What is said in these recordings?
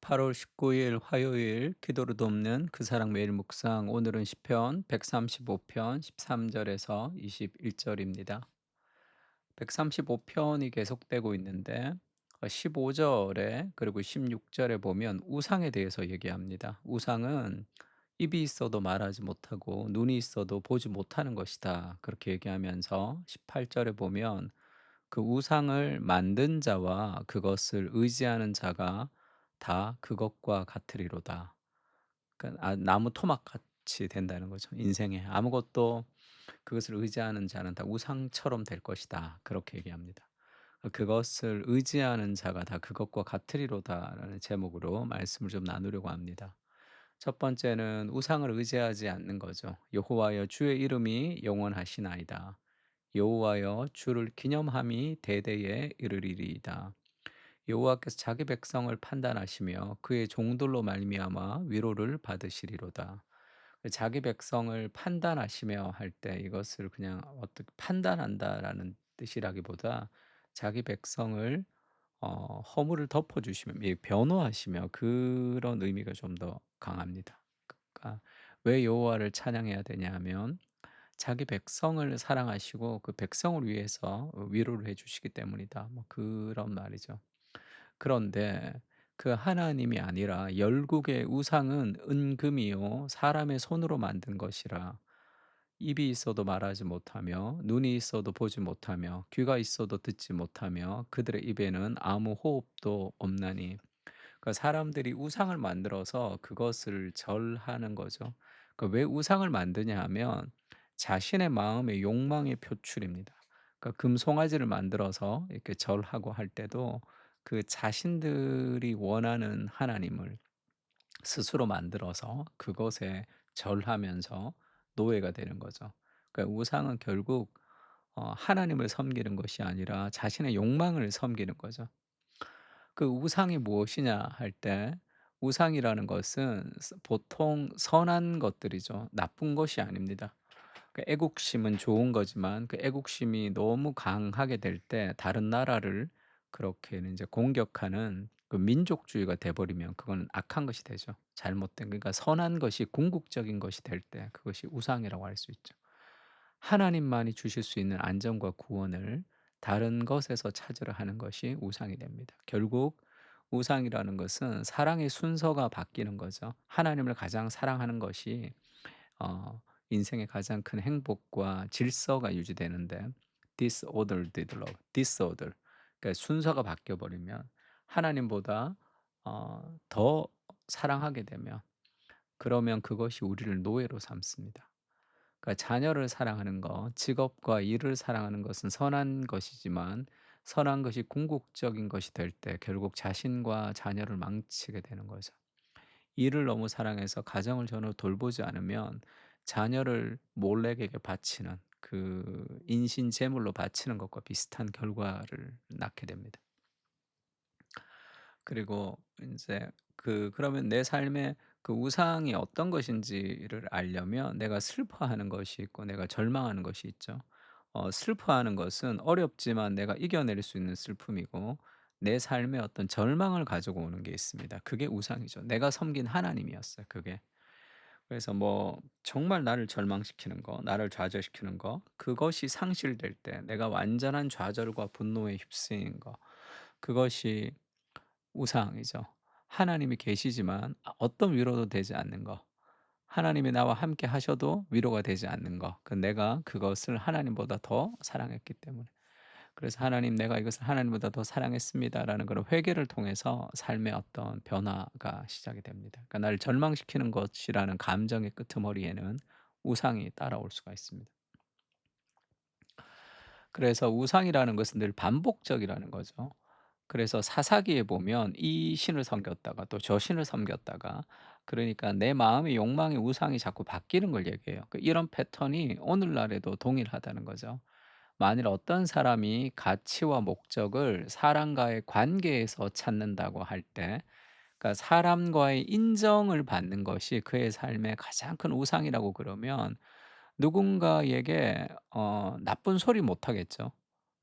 8월 19일 화요일 기도로 돕는 그 사랑 매일 묵상 오늘은 시편 135편 13절에서 21절입니다. 135편이 계속되고 있는데 15절에 그리고 16절에 보면 우상에 대해서 얘기합니다. 우상은 입이 있어도 말하지 못하고 눈이 있어도 보지 못하는 것이다. 그렇게 얘기하면서 18절에 보면 그 우상을 만든 자와 그것을 의지하는 자가 다 그것과 같으리로다. 그러니까 나무 토막같이 된다는 거죠. 인생에 아무것도 그것을 의지하는 자는 다 우상처럼 될 것이다. 그렇게 얘기합니다. 그것을 의지하는 자가 다 그것과 같으리로다라는 제목으로 말씀을 좀 나누려고 합니다. 첫 번째는 우상을 의지하지 않는 거죠. 여호와여 주의 이름이 영원하시나이다. 여호와여 주를 기념함이 대대에 이르리이다. 여호와께서 자기 백성을 판단하시며 그의 종들로 말미암아 위로를 받으시리로다. 자기 백성을 판단하시며 할 때 이것을 그냥 어떻게 판단한다라는 뜻이라기보다 자기 백성을 허물을 덮어 주시며 변호하시며 그런 의미가 좀 더 강합니다. 그러니까 왜 여호와를 찬양해야 되냐 하면 자기 백성을 사랑하시고 그 백성을 위해서 위로를 해 주시기 때문이다. 뭐 그런 말이죠. 그런데 그 하나님이 아니라 열국의 우상은 은금이요 사람의 손으로 만든 것이라 입이 있어도 말하지 못하며 눈이 있어도 보지 못하며 귀가 있어도 듣지 못하며 그들의 입에는 아무 호흡도 없나니. 그러니까 사람들이 우상을 만들어서 그것을 절하는 거죠. 그러니까 왜 우상을 만드냐 하면 자신의 마음의 욕망의 표출입니다. 그러니까 금송아지를 만들어서 이렇게 절하고 할 때도 그 자신들이 원하는 하나님을 스스로 만들어서 그것에 절하면서 노예가 되는 거죠. 그러니까 우상은 결국 하나님을 섬기는 것이 아니라 자신의 욕망을 섬기는 거죠. 그 우상이 무엇이냐 할 때 우상이라는 것은 보통 선한 것들이죠. 나쁜 것이 아닙니다. 그 애국심은 좋은 거지만 그 애국심이 너무 강하게 될 때 다른 나라를 그렇게는 이제 공격하는 그 민족주의가 돼 버리면 그거는 악한 것이 되죠. 잘못된 그러니까 선한 것이 궁극적인 것이 될 때 그것이 우상이라고 할 수 있죠. 하나님만이 주실 수 있는 안정과 구원을 다른 것에서 찾으려 하는 것이 우상이 됩니다. 결국 우상이라는 것은 사랑의 순서가 바뀌는 거죠. 하나님을 가장 사랑하는 것이 인생의 가장 큰 행복과 질서가 유지되는데 disordered love, disorder. 그러니까 순서가 바뀌어 버리면 하나님보다 더 사랑하게 되면 그러면 그것이 우리를 노예로 삼습니다. 그러니까 자녀를 사랑하는 것, 직업과 일을 사랑하는 것은 선한 것이지만 선한 것이 궁극적인 것이 될 때 결국 자신과 자녀를 망치게 되는 거죠. 일을 너무 사랑해서 가정을 전혀 돌보지 않으면 자녀를 몰렉에게 바치는 그 인신 제물로 바치는 것과 비슷한 결과를 낳게 됩니다. 그리고 인제 그러면 내 삶에 그 우상이 어떤 것인지를 알려면 내가 슬퍼하는 것이 있고 내가 절망하는 것이 있죠. 슬퍼하는 것은 어렵지만 내가 이겨낼 수 있는 슬픔이고 내 삶에 어떤 절망을 가지고 오는 게 있습니다. 그게 우상이죠. 내가 섬긴 하나님이었어요 그게. 그래서 뭐 정말 나를 절망시키는 거, 나를 좌절시키는 거 그것이 상실될 때 내가 완전한 좌절과 분노에 휩쓰이는 거 그것이 우상이죠. 하나님이 계시지만 어떤 위로도 되지 않는 거. 하나님이 나와 함께 하셔도 위로가 되지 않는 거. 내가 그것을 하나님보다 더 사랑했기 때문에. 그래서 "하나님 내가 이것을 하나님보다 더 사랑했습니다."라는 그런 회개를 통해서 삶의 어떤 변화가 시작이 됩니다. 그러니까 나를 절망시키는 것이라는 감정의 끄트머리에는 우상이 따라올 수가 있습니다. 그래서 우상이라는 것은 늘 반복적이라는 거죠. 그래서 사사기에 보면 이 신을 섬겼다가 또 저 신을 섬겼다가 그러니까 내 마음의 욕망의 우상이 자꾸 바뀌는 걸 얘기해요. 이런 패턴이 오늘날에도 동일하다는 거죠. 만일 어떤 사람이 가치와 목적을 사람과의 관계에서 찾는다고 할 때 그러니까 사람과의 인정을 받는 것이 그의 삶의 가장 큰 우상이라고 그러면 누군가에게 나쁜 소리 못 하겠죠.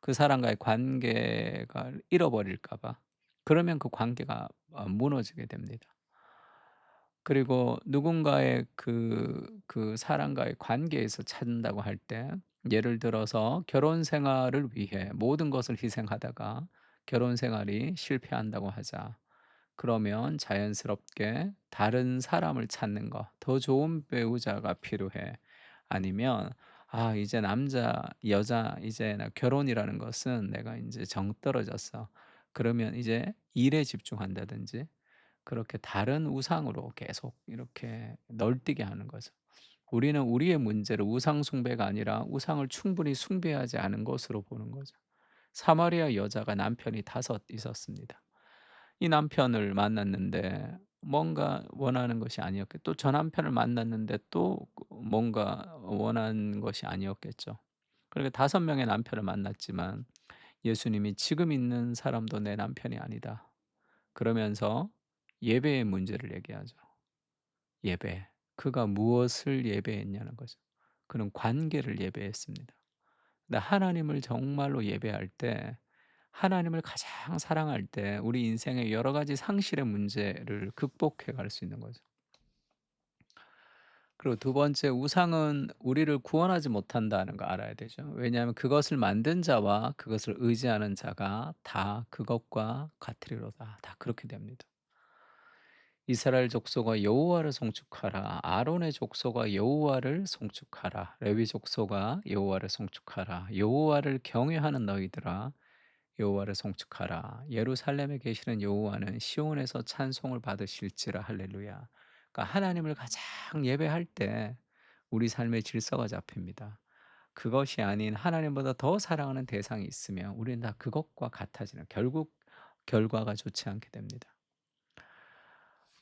그 사람과의 관계가 잃어버릴까 봐. 그러면 그 관계가 무너지게 됩니다. 그리고 누군가의 그 사람과의 관계에서 찾는다고 할 때, 예를 들어서 결혼 생활을 위해 모든 것을 희생하다가 결혼 생활이 실패한다고 하자. 그러면 자연스럽게 다른 사람을 찾는 거, 더 좋은 배우자가 필요해. 아니면 이제 남자, 여자, 이제 나 결혼이라는 것은 내가 이제 정 떨어졌어. 그러면 이제 일에 집중한다든지 그렇게 다른 우상으로 계속 이렇게 널뛰게 하는 거죠. 우리는 우리의 문제를 우상 숭배가 아니라 우상을 충분히 숭배하지 않은 것으로 보는 거죠. 사마리아 여자가 남편이 다섯 있었습니다. 이 남편을 만났는데 뭔가 원하는 것이 아니었겠 또 저 남편을 만났는데 또 뭔가 원한 것이 아니었겠죠. 그러니까 다섯 명의 남편을 만났지만 예수님이 "지금 있는 사람도 내 남편이 아니다." 그러면서 예배의 문제를 얘기하죠. 예배. 그가 무엇을 예배했냐는 거죠. 그는 관계를 예배했습니다. 근데 하나님을 정말로 예배할 때, 하나님을 가장 사랑할 때 우리 인생의 여러 가지 상실의 문제를 극복해 갈 수 있는 거죠. 그리고 두 번째, 우상은 우리를 구원하지 못한다는 거 알아야 되죠. 왜냐하면 그것을 만든 자와 그것을 의지하는 자가 다 그것과 같으리로다. 다 그렇게 됩니다. 이스라엘 족속아 여호와를 송축하라. 아론의 족속아 여호와를 송축하라. 레위 족속아 여호와를 송축하라. 여호와를 경외하는 너희들아 여호와를 송축하라. 예루살렘에 계시는 여호와는 시온에서 찬송을 받으실지라. 할렐루야. 그러니까 하나님을 가장 예배할 때 우리 삶의 질서가 잡힙니다. 그것이 아닌 하나님보다 더 사랑하는 대상이 있으면 우리는 다 그것과 같아지는, 결국 결과가 좋지 않게 됩니다.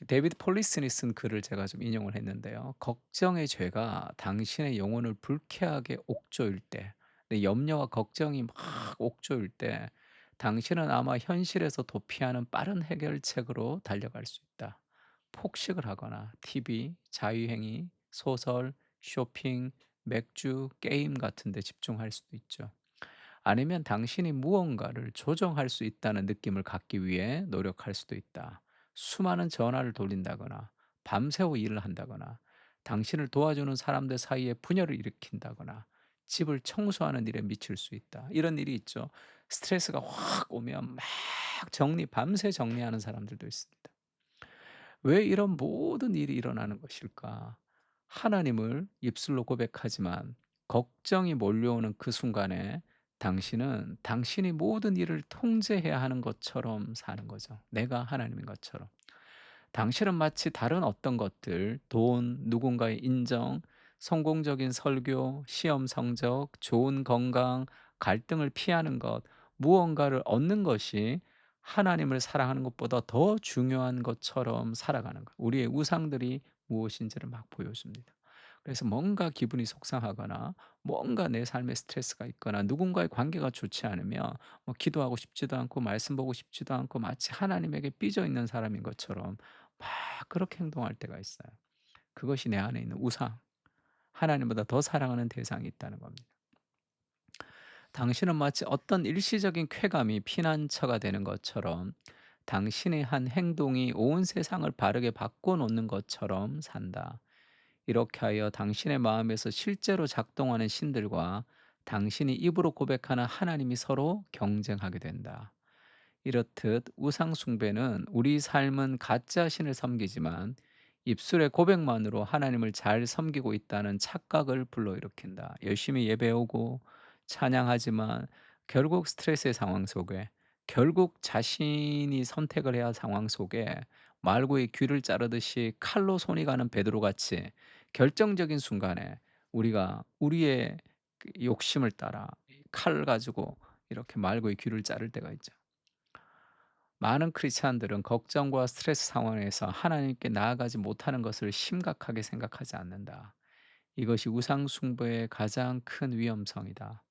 데이비드 폴리슨이 쓴 글을 제가 좀 인용을 했는데요. 걱정의 죄가 당신의 영혼을 불쾌하게 옥조일 때, 내 염려와 걱정이 막 옥조일 때, 당신은 아마 현실에서 도피하는 빠른 해결책으로 달려갈 수 있다. 폭식을 하거나 TV, 자유행위, 소설, 쇼핑, 맥주, 게임 같은 데 집중할 수도 있죠. 아니면 당신이 무언가를 조정할 수 있다는 느낌을 갖기 위해 노력할 수도 있다. 수많은 전화를 돌린다거나 밤새워 일을 한다거나 당신을 도와주는 사람들 사이에 분열을 일으킨다거나 집을 청소하는 일에 미칠 수 있다. 이런 일이 있죠. 스트레스가 확 오면 막 밤새 정리하는 사람들도 있습니다. 왜 이런 모든 일이 일어나는 것일까? 하나님을 입술로 고백하지만 걱정이 몰려오는 그 순간에 당신은 당신이 모든 일을 통제해야 하는 것처럼 사는 거죠. 내가 하나님인 것처럼. 당신은 마치 다른 어떤 것들, 돈, 누군가의 인정, 성공적인 설교, 시험 성적, 좋은 건강, 갈등을 피하는 것, 무언가를 얻는 것이 하나님을 사랑하는 것보다 더 중요한 것처럼 살아가는 것. 우리의 우상들이 무엇인지를 막 보여줍니다. 그래서 뭔가 기분이 속상하거나 뭔가 내 삶에 스트레스가 있거나 누군가의 관계가 좋지 않으면 기도하고 싶지도 않고 말씀 보고 싶지도 않고 마치 하나님에게 삐져 있는 사람인 것처럼 막 그렇게 행동할 때가 있어요. 그것이 내 안에 있는 우상, 하나님보다 더 사랑하는 대상이 있다는 겁니다. 당신은 마치 어떤 일시적인 쾌감이 피난처가 되는 것처럼 당신의 한 행동이 온 세상을 바르게 바꿔놓는 것처럼 산다. 이렇게 하여 당신의 마음에서 실제로 작동하는 신들과 당신이 입으로 고백하는 하나님이 서로 경쟁하게 된다. 이렇듯 우상 숭배는 우리 삶은 가짜 신을 섬기지만 입술의 고백만으로 하나님을 잘 섬기고 있다는 착각을 불러일으킨다. 열심히 예배오고 찬양하지만 결국 스트레스의 상황 속에, 결국 자신이 선택을 해야 할 상황 속에 말고의 귀를 자르듯이 칼로 손이 가는 베드로 같이 결정적인 순간에 우리가 우리의 그 욕심을 따라 칼 가지고 이렇게 말고의 귀를 자를 때가 있죠. 많은 크리스찬들은 걱정과 스트레스 상황에서 하나님께 나아가지 못하는 것을 심각하게 생각하지 않는다. 이것이 우상 숭배의 가장 큰 위험성이다.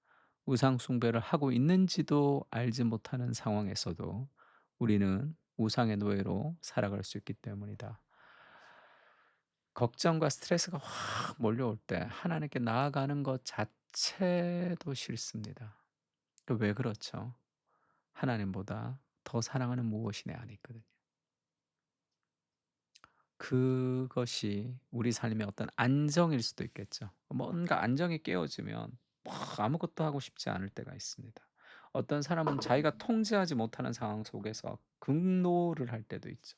우상 숭배를 하고 있는지도 알지 못하는 상황에서도 우리는 우상의 노예로 살아갈 수 있기 때문이다. 걱정과 스트레스가 확 몰려올 때 하나님께 나아가는 것 자체도 싫습니다. 왜 그렇죠? 하나님보다 더 사랑하는 무엇이 내 안에 있거든요. 그것이 우리 삶의 어떤 안정일 수도 있겠죠. 뭔가 안정이 깨어지면 막 아무것도 하고 싶지 않을 때가 있습니다. 어떤 사람은 자기가 통제하지 못하는 상황 속에서 극노를 할 때도 있죠.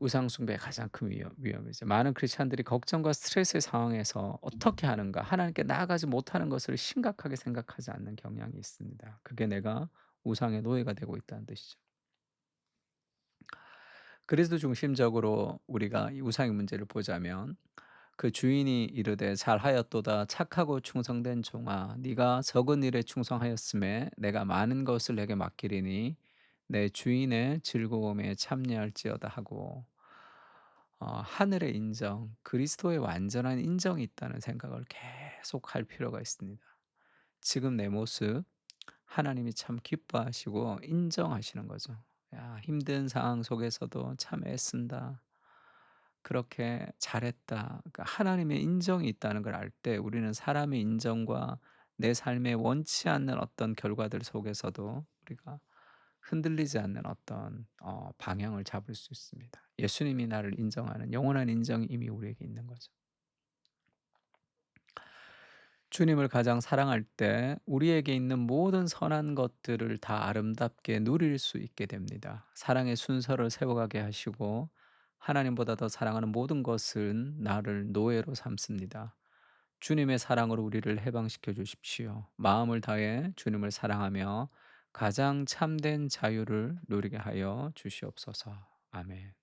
우상 숭배의 가장 큰 위험이죠. 많은 크리스찬들이 걱정과 스트레스의 상황에서 어떻게 하는가, 하나님께 나아가지 못하는 것을 심각하게 생각하지 않는 경향이 있습니다. 그게 내가 우상의 노예가 되고 있다는 뜻이죠. 그리스도 중심적으로 우리가 이 우상의 문제를 보자면 그 주인이 이르되 잘하였도다 착하고 충성된 종아 네가 적은 일에 충성하였음에 내가 많은 것을 내게 맡기리니 내 주인의 즐거움에 참여할지어다 하고 하늘의 인정, 그리스도의 완전한 인정이 있다는 생각을 계속 할 필요가 있습니다. 지금 내 모습 하나님이 참 기뻐하시고 인정하시는 거죠. "야 힘든 상황 속에서도 참 애쓴다. 그렇게 잘했다." 그러니까 하나님의 인정이 있다는 걸 알 때 우리는 사람의 인정과 내 삶에 원치 않는 어떤 결과들 속에서도 우리가 흔들리지 않는 어떤 방향을 잡을 수 있습니다. 예수님이 나를 인정하는 영원한 인정이 이미 우리에게 있는 거죠. 주님을 가장 사랑할 때 우리에게 있는 모든 선한 것들을 다 아름답게 누릴 수 있게 됩니다. 사랑의 순서를 세워가게 하시고 하나님보다 더 사랑하는 모든 것은 나를 노예로 삼습니다. 주님의 사랑으로 우리를 해방시켜 주십시오. 마음을 다해 주님을 사랑하며 가장 참된 자유를 누리게 하여 주시옵소서. 아멘.